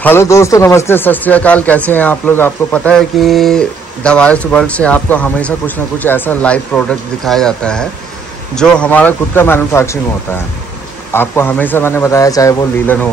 Hello दोस्तों, नमस्ते, सत श्री अकाल। कैसे हैं आप लोग? आपको पता है कि द वॉइस वर्ल्ड से आपको हमेशा कुछ ना कुछ ऐसा लाइव प्रोडक्ट दिखाया जाता है जो हमारा खुद का मैन्युफैक्चरिंग होता है। आपको हमेशा मैंने बताया, चाहे वो लीलन हो,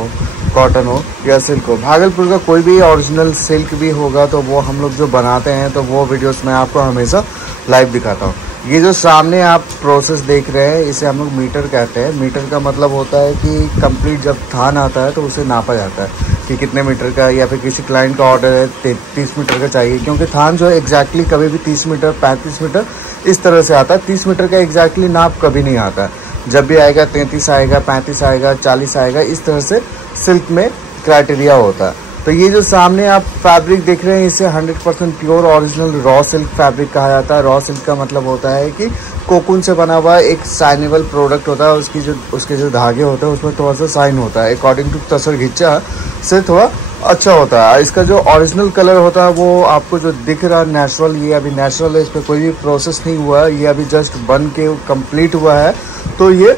कॉटन हो या सिल्क हो, भागलपुर का कोई भी ओरिजिनल सिल्क भी होगा तो वो हम लोग जो बनाते हैं तो वो वीडियोस मैं आपको हमेशा लाइव दिखाता हूँ। ये जो सामने आप प्रोसेस देख रहे हैं इसे हम लोग मीटर कहते हैं। मीटर का मतलब होता है कि कंप्लीट जब थान आता है तो उसे नापा जाता है कि कितने मीटर का, या फिर किसी क्लाइंट का ऑर्डर है 30 मीटर का चाहिए, क्योंकि थान जो है एग्जैक्टली कभी भी 30 मीटर 35 मीटर इस तरह से आता है। 30 मीटर का एग्जैक्टली नाप कभी नहीं आता। जब भी आएगा 33 आएगा, 35 आएगा, 40 आएगा, इस तरह से सिल्क में क्राइटेरिया होता है। तो ये जो सामने आप फैब्रिक देख रहे हैं इसे 100% pure original raw silk fabric कहा जाता है। रॉ सिल्क का मतलब होता है कि कोकून से बना हुआ एक साइनेबल प्रोडक्ट होता है। उसके जो धागे होते हैं उसमें थोड़ा सा साइन होता है, अकॉर्डिंग टू तसर घिच्चा से थोड़ा अच्छा होता है। इसका जो ओरिजिनल कलर होता है वो आपको जो दिख रहा है नेचुरल, ये अभी नेचुरल है, इस पर कोई भी प्रोसेस नहीं हुआ है, ये अभी जस्ट बन के कंप्लीट हुआ है। तो ये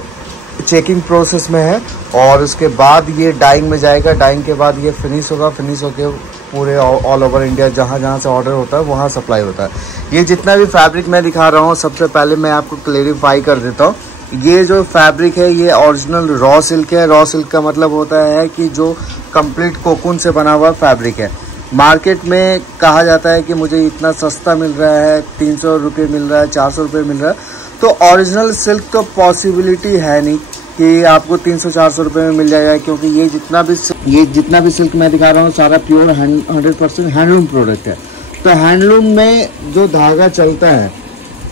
चेकिंग प्रोसेस में है और उसके बाद ये डाइंग में जाएगा। डाइंग के बाद ये फिनिश होगा। फिनिश होके पूरे ऑल ओवर इंडिया जहाँ जहाँ से ऑर्डर होता है वहाँ सप्लाई होता है। ये जितना भी फैब्रिक मैं दिखा रहा हूँ, सबसे पहले मैं आपको क्लेरिफाई कर देता हूँ। ये जो फैब्रिक है ये ओरिजिनल रॉ सिल्क है। रॉ सिल्क का मतलब होता है कि जो कंप्लीट कोकून से बना हुआ फैब्रिक है। मार्केट में कहा जाता है कि मुझे इतना सस्ता मिल रहा है, 300 रुपये मिल रहा है, 400 रुपये मिल रहा है। तो ओरिजिनल सिल्क तो पॉसिबिलिटी है नहीं कि आपको 300-400 रुपये में मिल जाएगा, क्योंकि ये जितना भी सिल्क मैं दिखा रहा हूँ सारा प्योर 100% हैंडलूम प्रोडक्ट है। तो हैंडलूम में जो धागा चलता है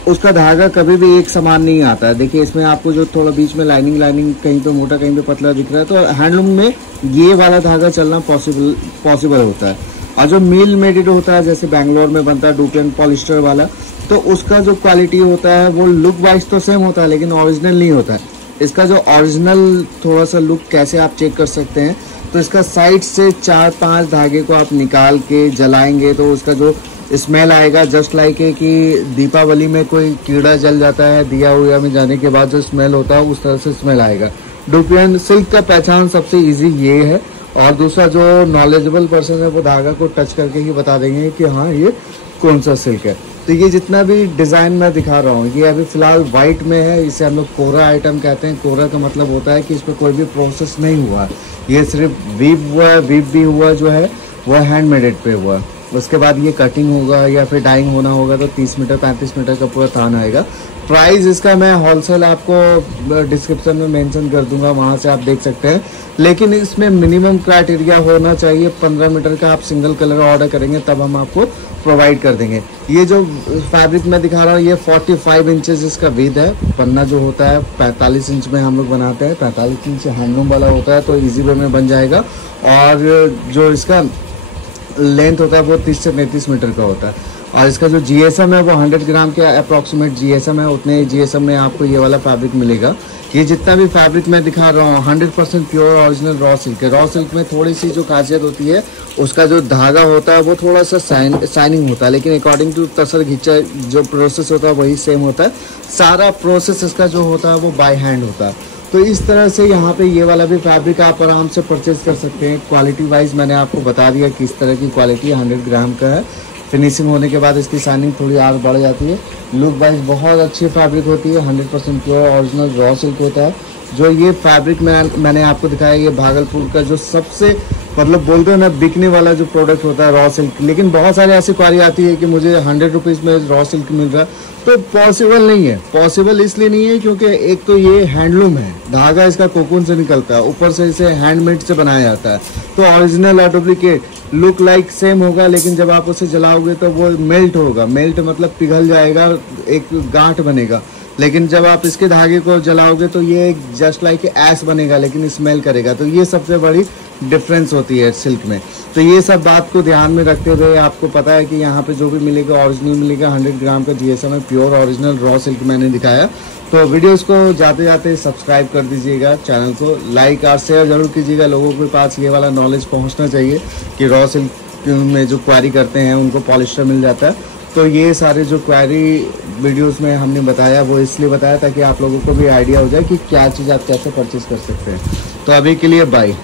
उसका धागा कभी भी एक समान नहीं आता है। देखिए इसमें आपको जो थोड़ा बीच में लाइनिंग कहीं पे मोटा कहीं पे पतला दिख रहा है, तो हैंडलूम में ये वाला धागा चलना पॉसिबल होता है। और जो मिल मेडेड होता है, जैसे बैंगलोर में बनता है डुप्लेन पॉलिस्टर वाला, तो उसका जो क्वालिटी होता है वो लुक वाइज तो सेम होता है लेकिन ओरिजिनल नहीं होता है। इसका जो ओरिजिनल थोड़ा सा लुक कैसे आप चेक कर सकते हैं, तो इसका साइड से 4-5 धागे को आप निकाल के जलाएंगे तो उसका जो स्मेल आएगा, जस्ट लाइक है कि दीपावली में कोई कीड़ा जल जाता है दिया हुआ में जाने के बाद जो स्मेल होता है उस तरह से स्मेल आएगा। डुप्लेन सिल्क का पहचान सबसे ईजी ये है। और दूसरा, जो नॉलेजेबल पर्सन है वो धागा को टच करके ही बता देंगे कि हाँ ये कौन सा सिल्क है। तो ये जितना भी डिज़ाइन मैं दिखा रहा हूँ ये अभी फिलहाल वाइट में है। इसे हम लोग कोरा आइटम कहते हैं। कोरा का मतलब होता है कि इस पर कोई भी प्रोसेस नहीं हुआ, ये सिर्फ वीव हुआ है। वीव भी हुआ जो है वह हैंडमेडेड पे हुआ। उसके बाद ये कटिंग होगा या फिर डाइंग होना होगा तो 30 मीटर 35 मीटर का पूरा थान आएगा। प्राइस इसका मैं होलसेल आपको डिस्क्रिप्शन में मेंशन कर दूंगा, वहां से आप देख सकते हैं। लेकिन इसमें मिनिमम क्राइटेरिया होना चाहिए 15 मीटर का। आप सिंगल कलर ऑर्डर करेंगे तब हम आपको प्रोवाइड कर देंगे। ये जो फैब्रिक मैं दिखा रहा हूँ ये 45 इंचेस इसका विड्थ है। पन्ना जो होता है 45 इंच में हम लोग बनाते हैं। 45 इंच हैंडलूम वाला होता है तो इजी वे में बन जाएगा। और जो इसका लेंथ होता है वो 30 से 35 मीटर का होता है। और इसका जो जीएसएम है वो 100 ग्राम के अप्रॉक्सीमेट जीएसएम है। उतने जीएसएम में आपको ये वाला फैब्रिक मिलेगा। ये जितना भी फैब्रिक मैं दिखा रहा हूँ 100% प्योर ओरिजिनल रॉ सिल्क है। रॉ सिल्क में थोड़ी सी जो खासियत होती है, उसका जो धागा होता है वो थोड़ा सा शाइनिंग होता है, लेकिन अकॉर्डिंग टू तसर घिच्चा जो प्रोसेस होता है वही सेम होता है। सारा प्रोसेस इसका जो होता है वो बाय हैंड होता है। तो इस तरह से यहाँ पे ये वाला भी फैब्रिक आप आराम से परचेज कर सकते हैं। क्वालिटी वाइज मैंने आपको बता दिया किस तरह की क्वालिटी 100 ग्राम का है। फिनिशिंग होने के बाद इसकी शाइनिंग थोड़ी और बढ़ जाती है। लुक वाइज बहुत अच्छी फैब्रिक होती है। 100% प्योर ओरिजिनल रॉ सिल्क होता है। जो ये फैब्रिक मैंने आपको दिखाया ये भागलपुर का जो सबसे मतलब बोलते हैं ना बिकने वाला जो प्रोडक्ट होता है रॉ सिल्क। लेकिन बहुत सारे ऐसी क्वारी आती है कि मुझे 100 रुपीज़ में रॉ सिल्क मिल रहा है, तो पॉसिबल नहीं है। पॉसिबल इसलिए नहीं है क्योंकि एक तो ये हैंडलूम है, धागा इसका कोकून से निकलता है, ऊपर से इसे हैंडमेड से बनाया जाता है। तो ओरिजिनल और डुप्लीकेट लुक लाइक सेम होगा, लेकिन जब आप उसे जलाओगे तो वो मेल्ट होगा। मेल्ट मतलब पिघल जाएगा, एक गांठ बनेगा। लेकिन जब आप इसके धागे को जलाओगे तो ये जस्ट लाइक ऐश बनेगा, लेकिन स्मेल करेगा। तो ये सबसे बड़ी डिफरेंस होती है सिल्क में। तो ये सब बात को ध्यान में रखते हुए आपको पता है कि यहाँ पे जो भी मिलेगा ओरिजिनल मिलेगा। 100 ग्राम का जीएसएम है, प्योर ओरिजिनल रॉ सिल्क मैंने दिखाया। तो वीडियोस को जाते जाते सब्सक्राइब कर दीजिएगा, चैनल को लाइक और शेयर जरूर कीजिएगा। लोगों के पास ये वाला नॉलेज पहुँचना चाहिए कि रॉ सिल्क में जो क्वारी करते हैं उनको पॉलिस्टर मिल जाता है। तो ये सारे जो क्वेरी वीडियोस में हमने बताया वो इसलिए बताया ताकि आप लोगों को भी आइडिया हो जाए कि क्या चीज़ आप कैसे परचेज कर सकते हैं। तो अभी के लिए बाय।